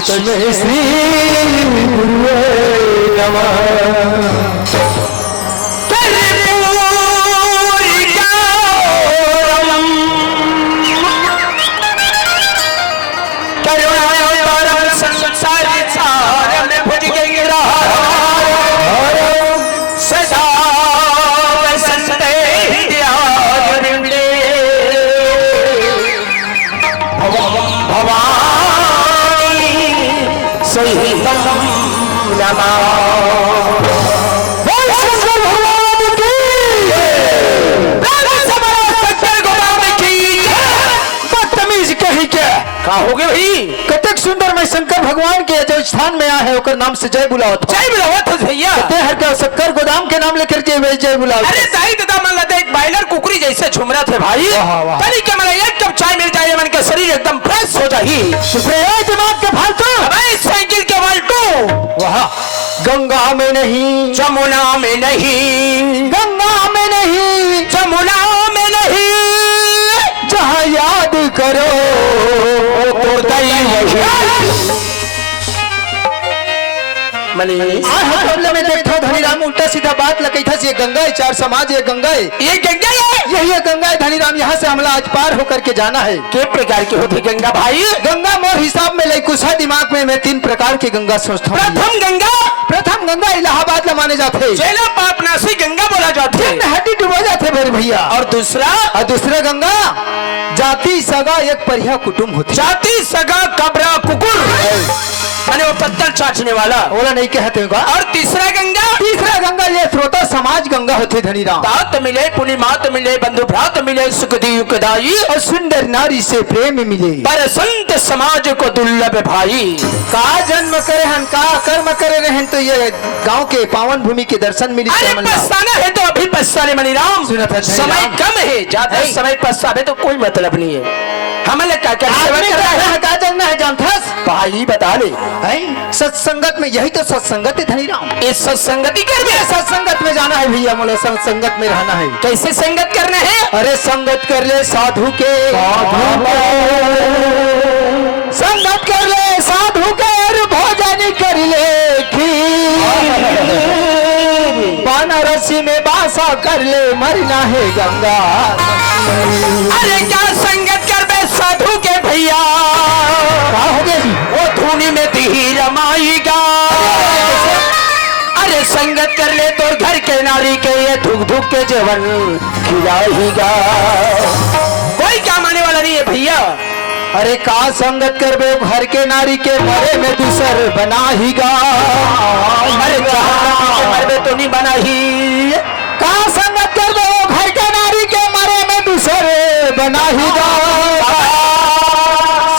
तस्मै श्री गुरुवे नमः। हो गए भाई कतक सुंदर मैं शंकर भगवान के जो स्थान में आया है ओकर नाम से जय बुलावत जय बुलावत भैया हर का शक्कर गोदाम के नाम लेकर जय बुलावत। अरे दाई दादा मन लगता एक बायलर कुकरी जैसे झुमरा थे भाई तनी के मला एक कप चाय मिल जाए मन का शरीर एकदम फ्रेश हो जाही दिमाग के फालतू अबे साइकिल के वाल्टू वहाँ गंगा में नहीं जमुना में नहीं गंगा में नहीं जमुना में नहीं जहाँ याद करो तो में देखो धनीराम उल्टा सीधा बात लगी था ये गंगा है चार समाज ये गंगा है ये गंगा है यही है गंगा है धनीराम यहाँ से हमला आज पार होकर के जाना है। किस प्रकार की होती गंगा भाई? गंगा मोर हिसाब में लई कुछ दिमाग में मैं 3 प्रकार की गंगा सोचता हूँ। प्रथम गंगा इलाहाबाद में माने जाते चेला पापनासी गंगा बोला जाते हड्डी डुबा जाते मेरे भैया। और दूसरा गंगा जाति सगा एक परिया कुटुंब होती जाति सगा कबरा कुकुर मैंने वो पत्थर चाटने वाला ओला नहीं कहते होगा। और तीसरा गंगा ये श्रोता समाज गंगा होती धनीराम तात मिले पुनि मात मिले बंधु भ्रात मिले सुख दुखदाई और सुंदर नारी से प्रेम मिले पर संत समाज को दुर्लभ भाई का जन्म करे हन का कर्म करे रहन तो ये गांव के पावन भूमि के दर्शन मिली। पछताना है तो अभी पछताने मनीराम समय कम है ज्यादा समय पछताने तो कोई मतलब नहीं है। हमें क्या का जानना है जानता भाई बता ले सत्संगत में यही तो सत्संगत है धनीराम। इस सत्संगति कर सत्संगत में जाना है भैया बोलो सत्संगत में रहना है। कैसे संगत करना है? अरे संगत कर ले साधु के संगत कर ले साधु के और भोजन कर ले बनारसी में बासा कर ले मरना है गंगा। अरे क्या संगत कर बे साधु के भैया वो धूनी में दी रमाईगा। अरे संगत कर ले तो घर के नारी के ये धुक धुक के जीवन खिलाएगा। कोई काम आने वाला नहीं है भैया। अरे का संगत कर बे घर के नारी के मरे में दूसर बनाहीगा। अरे मरे तो नहीं बना ही का संगत कर बे घर के नारी के मरे में दूसर बनाहीगा।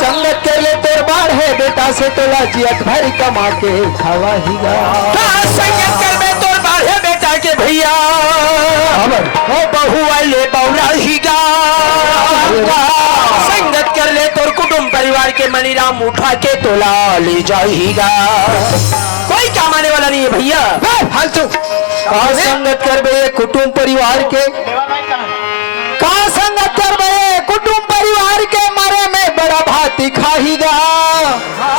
संगत कर ले तोर बाढ़ है बेटा से तोला जियत भर कमा के खावाहीगा। संगत कर बे तोर बाढ़ है बेटा के भैया वो बहू वाले बौराहीगा। संगत कर ले तोर कुटुंब परिवार के मनीराम उठा के तोला ले जाएगा। कोई काम आने वाला नहीं है भैया। फालतू का संगत कर बे कुटुंब परिवार के का संगत कर बे कुटुंब परिवार के मरे में बड़ा भाती खाहीगा।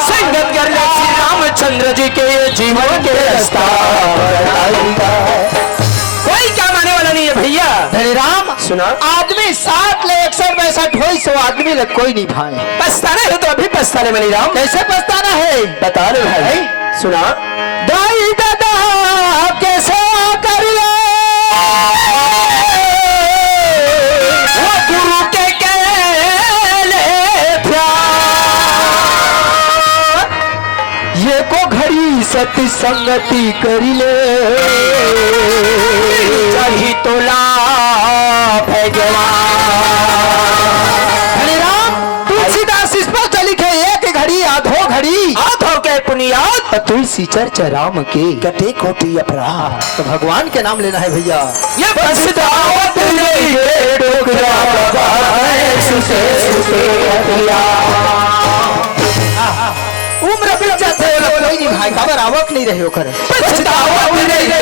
संगत कर ले श्री रामचंद्र जी के जीवन के रास्ता कोई काम आने वाला नहीं है भैया। धनीराम सुना आदमी 60 ले 61 62 100 आदमी ले कोई नहीं भाई। पछताना है तो अभी पछताने मनीराम। कैसे पछताना है बता रहे भाई सुना दाई दादा कैसे कर ले वो गुरु के कहले ये को घड़ी सती संगति करी ले चाही तो लाभ है तुलसीदास इस पर चली के एक घड़ी आधो घड़ी आधो के पुनियाद तुलसी चर्चा राम के कटे कोटि अपराध। तो भगवान के नाम लेना है भैया। ये पछतावत नहीं है डोगरा उम्र बीत जाते कोई नहीं भाई खबर आवक नहीं रहे होकर पछतावत नहीं है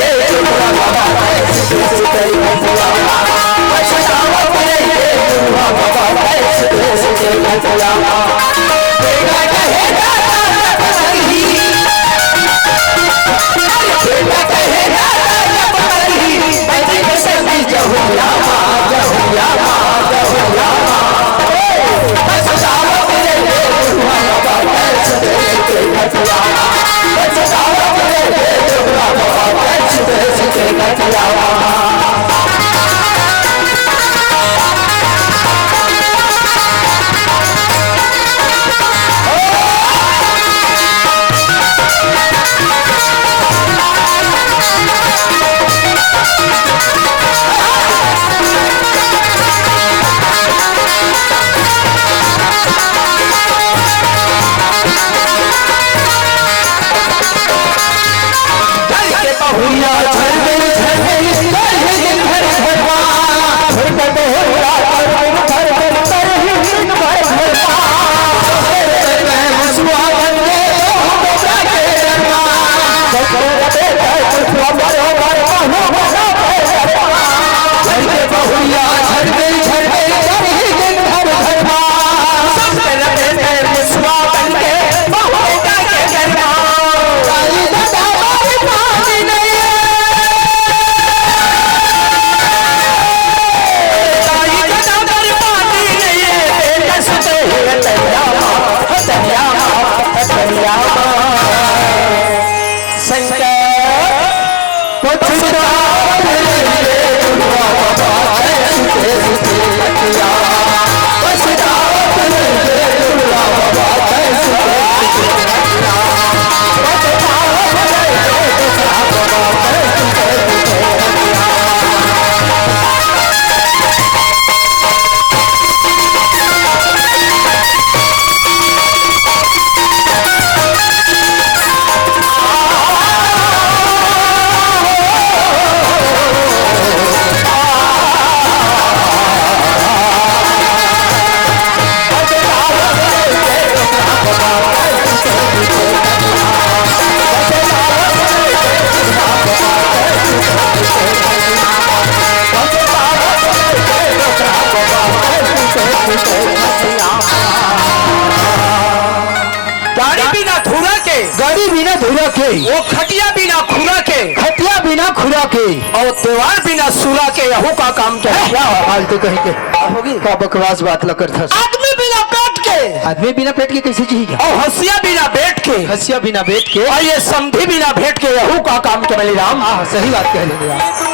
रोटी बिना धुरा के, वो खटिया बिना खुरा के, खटिया बिना खुरा के, और त्योहार बिना सुरा के यहू का काम क्या है? क्या फालतू कहीं के होगी का बकवास बात ल करता। आदमी बिना पेट के, आदमी बिना पेट के कैसे जिएगा? और हंसिया बिना बैठ के, हंसिया बिना बैठ के, और ये समधी बिना भेंट के यहू का काम क्या बलिराम? हाँ सही बात कह रहे हैं आप।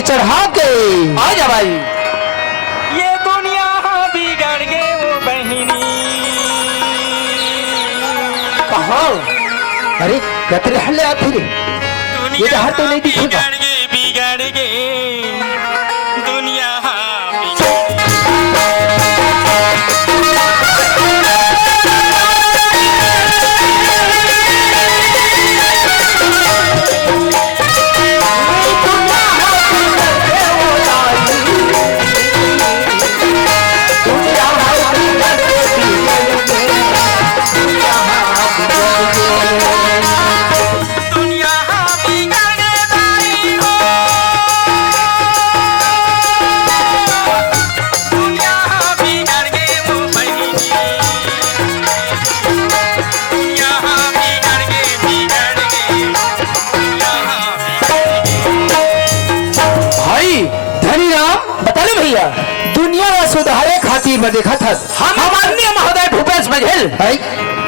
चढ़ा के आ जा भाई। ये दुनिया बिगड़ गए वो बहिनी। कहाँ? अरे कतरे हल्ले आते रे, ये डहर तो नहीं दिखेगा। बिगड़ गए दुनिया दुनिया सुधारे खातिर में देखा था हम माननीय महोदय भूपेश बघेल भाई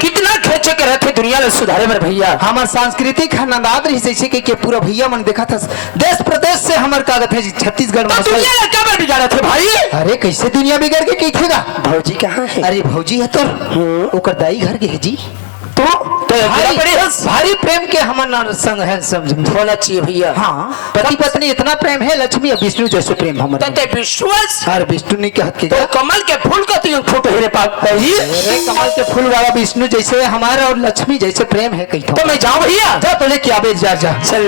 कितना खेचे के रहते दुनिया में सुधारे में भैया। हमार सांस्कृतिक नंदाद रही जैसे कि पूरा भैया मन देखा था देश प्रदेश से हमार कागज है छत्तीसगढ़ में। तो दुनिया में क्या बिगाड़ा थे भाई? अरे कैसे दुनिया बिगड़ के कहेगा? भौजी कहाँ है? अरे भौजी है तो ओकर दाई घर के है जी। तो भारी प्रेम के हमार संग है समझ होना चाहिए भैया। हाँ पति पत्नी इतना प्रेम है, लक्ष्मी और विष्णु जैसे प्रेम हमारे। तते विश्वास और विष्णु ने क्या के तो कमल के फूल का तीन फोटो हेरे पाक भाई। अरे कमल के फूल वाला विष्णु जैसे हमारा और लक्ष्मी जैसे प्रेम है कहीं तो मैं जाऊं भैया? जा तो लेके आवे जा जा चल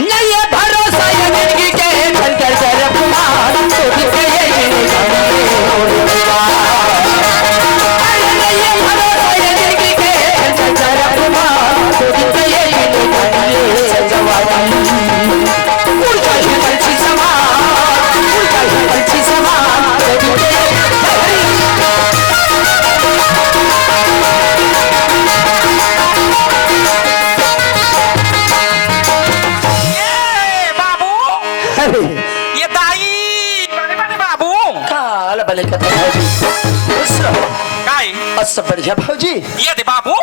नहीं है भरोसा ये जिंदगी के चल कर कर अपमान तो दिखे ये सब बढ़िया भौजी। ये दे बाबू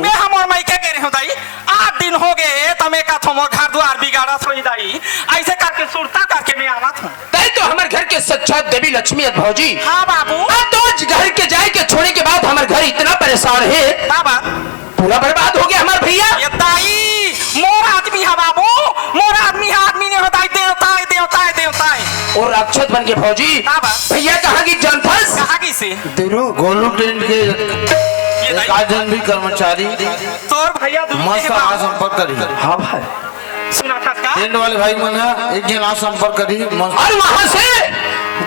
मैं हमर मायके के रहे दाई 8 दिन हो गए तमे का थमो घर द्वार बिगाड़ा थोई दाई ऐसे करके सुरता करके मैं आवत हूं। तै तो हमारे घर के साक्षात देवी लक्ष्मी है भौजी। हां बाबू तो घर के जाए के छोड़े के बाद हमारे घर इतना परेशान है बाबा पूरा बर्बाद हो गया हमारे भैया। ये दाई मोर आदमी है बाबू, मोर आदमी नहीं होता देवता देवता देवता और राक्षस बन के भौजी। भैया कहाँ की जनफस कहाँ की से गोलू ट्रेन के एक आजन भी कर्मचारी तोर भैया मस्त आ संपर्क करी। हाँ भाई सुना था का ट्रेन वाले भाई मन एक दिन आ संपर्क करी मस्त। और वहाँ से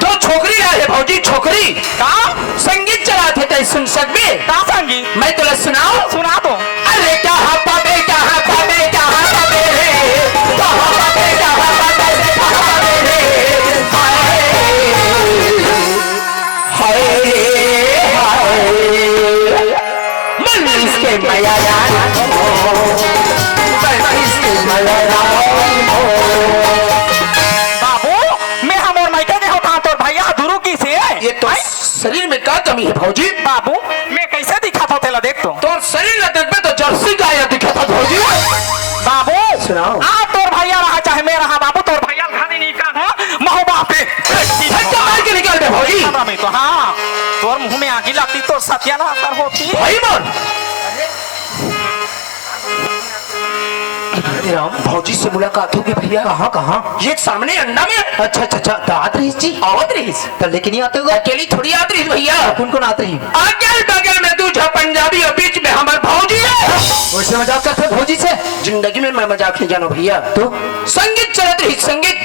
दो छोकरी आए है भौजी। छोकरी का संगीत चलाते थे सुन सकते का संगीत मैं तुला सुनाऊं? सुना दो। अरे क्या हापा बे क्या हापा बे क्या हापा बे रे क्या हापा बे क्या हापा बे क्या हापा बे रे हाय हाय मन इसके माया यार मन इसके माया बाबू मैं हमर मायके के होता तो भैया दुरु की से ये तो शरीर में क्या कमी है भौजी? बाबू मैं कैसे दिखा था तेला देख तो शरीर में देख पे तो जर्सी गाय दिखा था भौजी। बाबू सुनाओ। आ तोर भैया रहा चाहे मैं रहा बाबू तोर भैया खाली निकाल है महो बापे धक्का मार के निकाल दे भौजी। में तो हाँ तोर मुंह में आगी लगती तो सत्याना असर होती भाई मन भौजी से मुलाकात होगी भैया। कहाँ कहाँ? ये सामने अंडा में। अच्छा अच्छा अच्छा तो आत रही जी आवत रही तो लेकिन नहीं आते होगा अकेली थोड़ी आत रही भैया। कौन कौन आते रही? अगल बगल में दूसरा पंजाबी और बीच में हमारे भौजी है। वैसे मजाक करते भौजी से? जिंदगी में मैं मजाक नहीं जानो भैया। तो संगीत चलत रही संगीत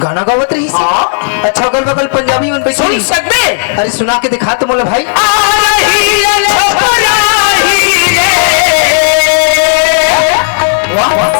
गाना गावत रही? हाँ। अच्छा अगल बगल पंजाबी मन पे सुन सकते? अरे सुना के दिखा तो बोले भाई। वाह वाह।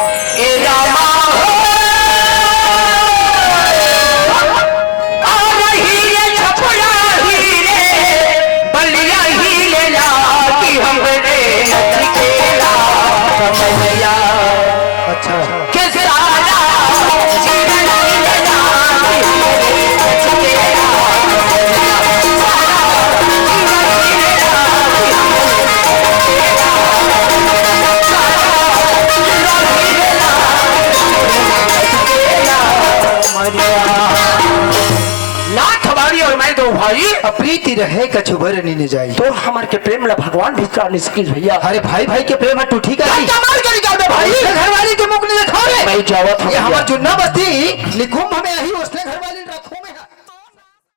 भाई प्रीति रहे कछु भर नहीं जाई। तो हमारे के प्रेम ला भगवान भी प्राण निष्किल भैया। अरे भाई भाई के प्रेम है ठीक है कमाल करी जाओ भाई घर वाली के मुख नहीं दिखाओ रे भाई जावत ये हमार जुन्ना बस्ती निकुम हमें यही उसने घर वाली